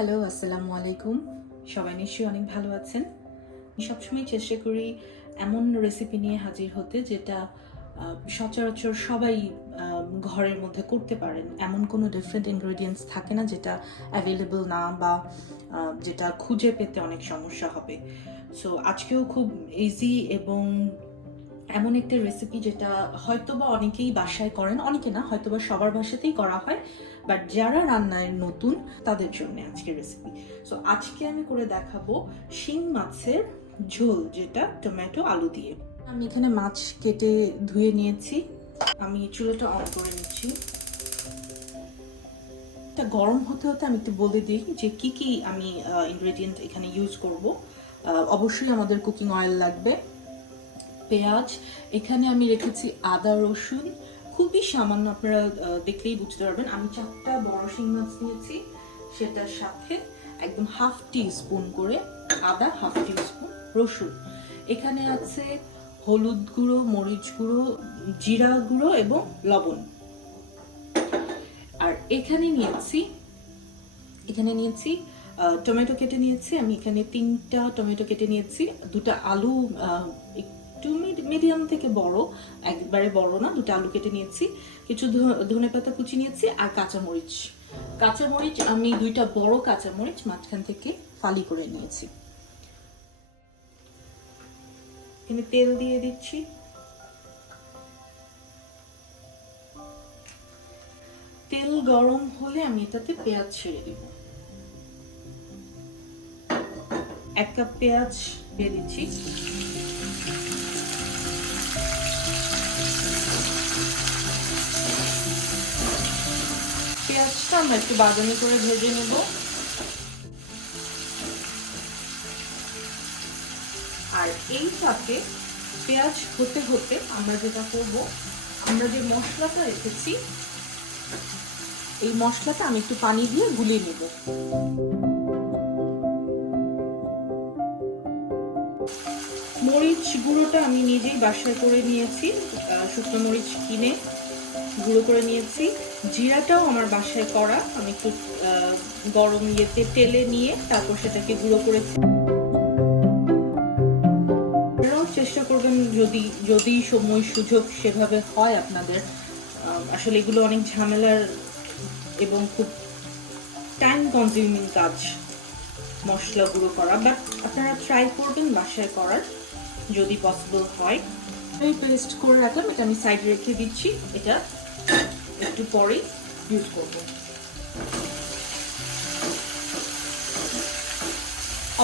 Hello, আসসালামু আলাইকুম। সবাই নিশ্চয়ই অনেক ভালো আছেন। আমি সবসময় চেষ্টা করি এমন রেসিপি নিয়ে হাজির হতে যেটা সচরাচর সবাই ঘরের মধ্যে করতে পারেন। এমন কোনো ডিফারেন্ট ইনগ্রেডিয়েন্টস থাকে না যেটা অ্যাভেলেবল না বা যেটা খুঁজে পেতে অনেক সমস্যা হবে। সো আজকেও খুব ইজি এবং এমন একটা রেসিপি যেটা হয়তোবা অনেকেই বাসায় করেন, অনেকে না, হয়তোবা সবার বাসাতেই করা হয়, বাট যারা রান্নায় নতুন তাদের জন্য আজকের রেসিপি। সো আজকে আমি করে দেখাবো শিং মাছের ঝোল, যেটা টমেটো আলু দিয়ে। আমি এখানে মাছ কেটে ধুয়ে নিয়েছি। আমি চুলাটা অন করে নিচ্ছি। এটা গরম হতে হতে আমি একটু বলে দিই যে কি কি আমি ইনগ্রেডিয়েন্ট এখানে ইউজ করব। অবশ্যই আমাদের কুকিং অয়েল লাগবে, পেঁয়াজ, এখানে আমি রেখেছি আদা রসুন খুবই সামান্য, আপনারা দেখলেই বুঝতে পারবেন। আমি 4টা বড় শিং মাছ নিয়েছি, সেটার সাথে একদম হাফ টি স্পুন করে আদা, হাফ টি স্পুন রসুন। এখানে আছে হলুদ গুঁড়ো, মরিচ গুঁড়ো, জিরা গুঁড়ো এবং লবণ। আর এখানে নিয়েছি টমেটো কেটে নিয়েছি। আমি এখানে 3টা টমেটো কেটে নিয়েছি, 2টা আলু একটু মিডিয়াম থেকে বড়, একবারে বড় না, 2টা আলু কেটে নিয়েছি, কিছু ধনেপাতা কুচি নিয়েছি, আর কাঁচামরিচ আমি 2টা বড় কাঁচামরিচ মাঝখান থেকে ফালি করে নিয়েছি। এখানে তেল দিয়ে দিচ্ছি। তেল গরম হলে আমি এটাতে পেঁয়াজ ছেড়ে দিব। 1 কাপ পেঁয়াজ দিয়ে দিচ্ছি। পেঁয়াজটা আমরা একটু বাদামি করে ভেজে নেব। আর এইটাকে পেঁয়াজ হতে হতে আমরা যেটা করব, আমরা যে মশলাটা রেখেছি এই মশলাটা আমি একটু পানি দিয়ে গুলিয়ে নেব। মরিচ গুঁড়োটা আমি নিজেই বাসায় করে নিয়েছি, শুকনো মরিচ কিনে গুঁড়ো করে নিয়েছি। জিরাটাও আমার বাসায় করা, আমি একটু গরম তেলে নিয়ে তারপর সেটাকে গুঁড়ো করেছি। চেষ্টা করবেন যদি সময় সুযোগ সেভাবে হয় আপনাদের। আসলে এগুলো অনেক ঝামেলার এবং খুব টাইম কনজিউমিং কাজ মশলা গুঁড়ো করা, বাট আপনারা ট্রাই করবেন বাসায় করার যদি পসিবল হয়। আমি পেস্ট করে রাখলাম, এটা আমি সাইডে রেখে দিচ্ছি, এটা একটু পরে ইউজ করব।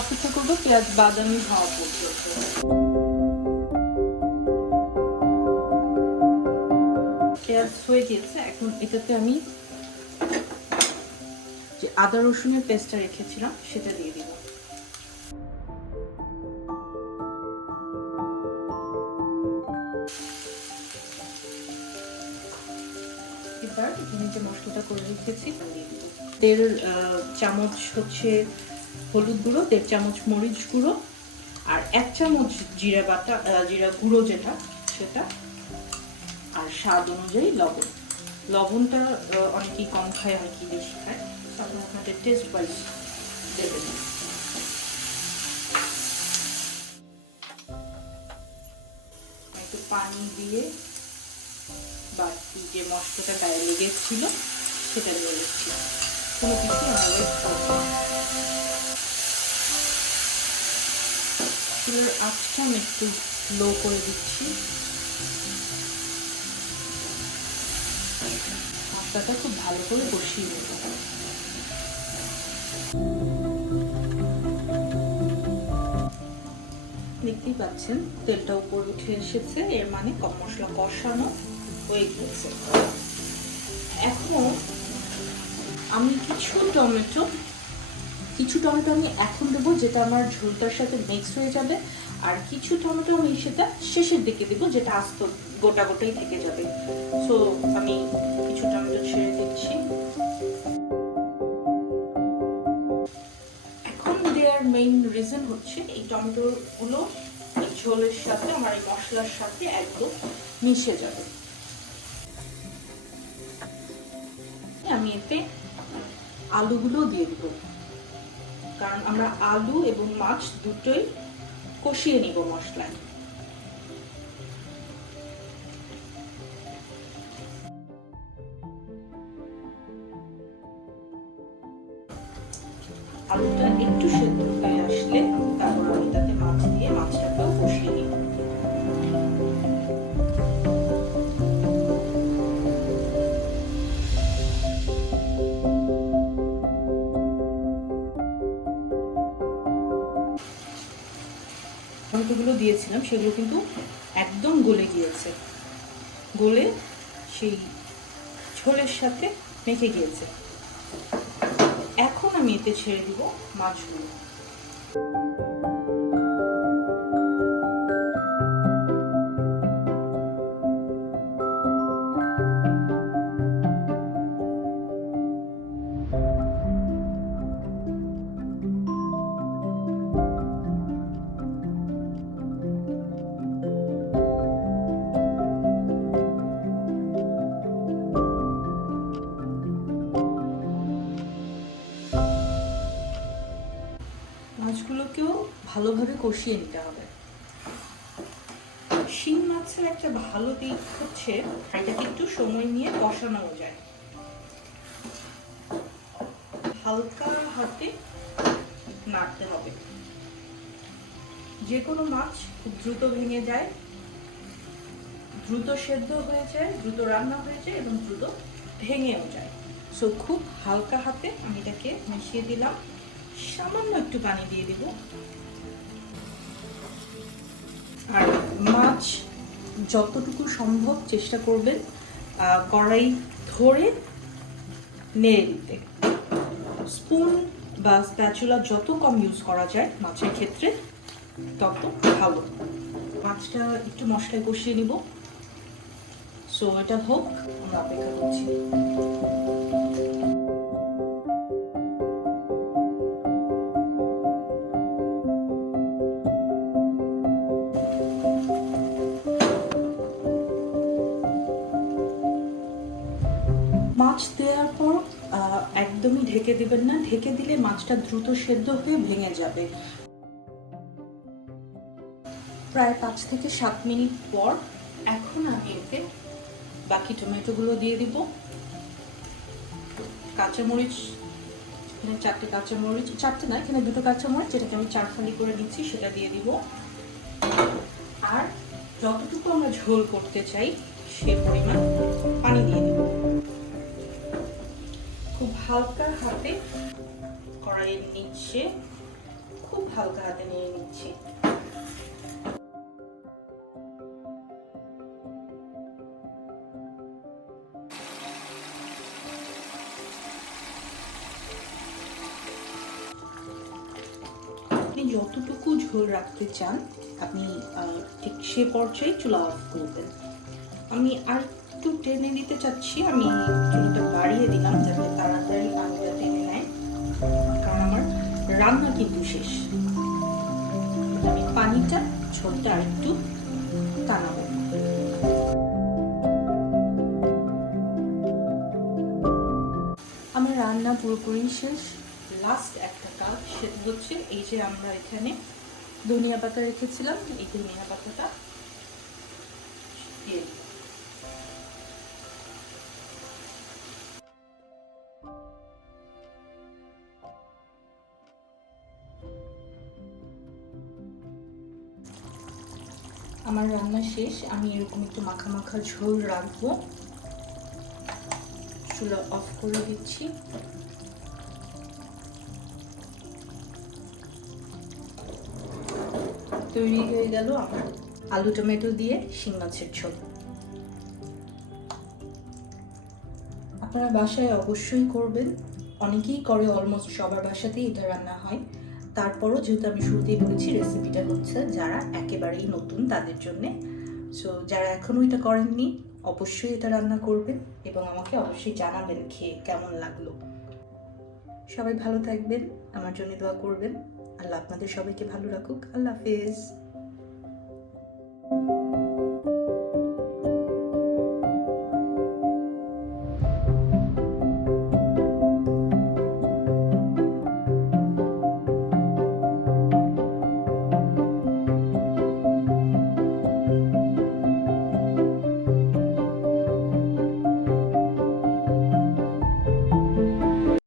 অপেক্ষা করবো পেঁয়াজ বাদামি হওয়া পর্যন্ত। পেঁয়াজ হয়ে গেছে, এখন এটাতে আমি যে আদা রসুনের পেস্টটা রেখেছিলাম সেটা দিয়ে দিব। এবার এখানে যে মশলাটা করে রেখেছি তা দিয়ে দিব। 1.5 চামচ হচ্ছে হলুদ গুঁড়ো, 1.5 চামচ মরিচ গুঁড়ো, আর 1 চামচ জিরা গুঁড়ো যেটা সেটা, আর স্বাদ অনুযায়ী লবণ। লবণটা অনেকেই কম খায়, অনেকেই বেশি খায়, আপনাদের টেস্ট ওয়াইজ দেবেন। একটু পানি দিয়ে বাকি যে মশলাটা গায়ে লেগেছিল সেটা দিয়ে দিচ্ছি। কোনো কিছু চুলার আঁচটা আমি একটু লো করে দিচ্ছি। মশলাটা খুব ভালো করে কষিয়ে নেব। দেখতেই পাচ্ছেন তেলটা উপরে উঠে এসেছে, এর মানে মশলা কষানো হয়ে গিয়েছে। এখন আমি কিছু টমেটো আমি এখন দেবো, যেটা আমার ঝোলটার সাথে মিক্স হয়ে যাবে, আর কিছু টমেটো আমি সেটা শেষের দিকে দেবো, যেটা আস্ত গোটাই থেকে যাবে। সো আমি কিছু টমেটো ছেড়ে দিচ্ছি। এখন দেয়ার মেইন রিজন হচ্ছে এই টমেটোগুলো ঝোলের সাথে, আমার এই মশলার সাথে একদম মিশে যাবে। আমি এতে আলুগুলো দিয়ে দিব। কারণ আমরা আলু এবং মাছ দুটোই কষিয়ে নিব মশলায়। আলুটা একটু সেদ্ধ হয়ে আসলে তারপর আমি তাতে মাছ দিয়ে মাছটাকেও কষিয়ে নিব। টমেটোগুলো দিয়েছিলাম সেগুলো কিন্তু একদম গলে গিয়েছে, গলে সেই ঝোলের সাথে মেখে গিয়েছে। এখন আমি এতে ছেড়ে দিব মাছগুলো। মাছগুলোকেও ভালোভাবে কষিয়ে নিতে হবে। শিং মাছের একটা ভালো দিক হচ্ছে এটাকে একটু সময় নিয়ে কষানো যায়। হালকা হাতে নাড়তে হবে। যে কোনো মাছ খুব দ্রুত ভেঙে যায়, দ্রুত সেদ্ধ হয়ে যায়, দ্রুত রান্না হয়ে যায় এবং দ্রুত ভেঙেও যায়। সো খুব হালকা হাতে আমি এটাকে মিশিয়ে দিলাম। সামান্য একটু পানি দিয়ে দিব। আর মাছ যতটুকু সম্ভব চেষ্টা করবেন কড়াই ধরে নেড়ে দিতে। স্পুন বা স্প্যাচুলা যত কম ইউজ করা যায় মাছের ক্ষেত্রে তত ভালো। মাছটা একটু মশলায় কষিয়ে নিব। সো এটা হোক, আমরা অপেক্ষা করছি। মাছ দেওয়ার পর একদমই ঢেকে দিবেন না, ঢেকে দিলে মাছটা দ্রুত সেদ্ধ হয়ে ভেঙে যাবে। প্রায় 5 থেকে 7 মিনিট পর এখন আমি এতে বাকি টমেটোগুলো দিয়ে দিব। কাঁচামরিচ, এখানে 4টে কাঁচামরিচ, 4টে না, এখানে 2টো কাঁচামরিচ যেটাকে আমি 4 ফালি করে দিচ্ছি সেটা দিয়ে দিব। আর যতটুকু আমরা ঝোল করতে চাই সে পরিমাণ পানি দিয়ে দিব। খুব হালকা হাতে কড়াইয়ের নিচে খুব হালকা হাতে নিয়ে নিচ্ছি। আপনি যতটুকু ঝোল রাখতে চান আপনি ঠিক সে পর্যায়ে চুলা অফ করবেন। আমি আর একটু টেনে দিতে চাচ্ছি, আমি চুলাটা বাড়িয়ে দিলাম যাতে তাড়াতাড়ি আলুটা টেনে নেয়, কারণ আমার রান্না কিন্তু শেষ। আমি পানিটা ঝোলটা আর একটু টানাবো। আমার রান্না পুরোপুরি শেষ। লাস্ট একটা কাজ, সেটা হচ্ছে এই যে আমরা এখানে ধনিয়া পাতা রেখেছিলাম, এই ধনিয়া পাতাটা দিয়ে আমার রান্না শেষ। আমি এরকম একটু মাখা মাখা ঝোল রাখবো। চুলা অফ করে দিচ্ছি। তৈরি হয়ে গেল আমার আলু টমেটো দিয়ে শিং মাছের ঝোল। আপনারা বাসায় অবশ্যই করবেন। অনেকেই করে, অলমোস্ট সবার বাসাতেই এটা রান্না হয়। তারপরও যেহেতু আমি শুরুতেই বলেছি রেসিপিটা হচ্ছে যারা একেবারেই নতুন তাদের জন্যে। সো যারা এখনও এটা করেননি অবশ্যই এটা রান্না করবেন এবং আমাকে অবশ্যই জানাবেন খেয়ে কেমন লাগলো। সবাই ভালো থাকবেন, আমার জন্য দোয়া করবেন। আল্লাহ আপনাদের সবাইকে ভালো রাখুক। আল্লাহ হাফেজ।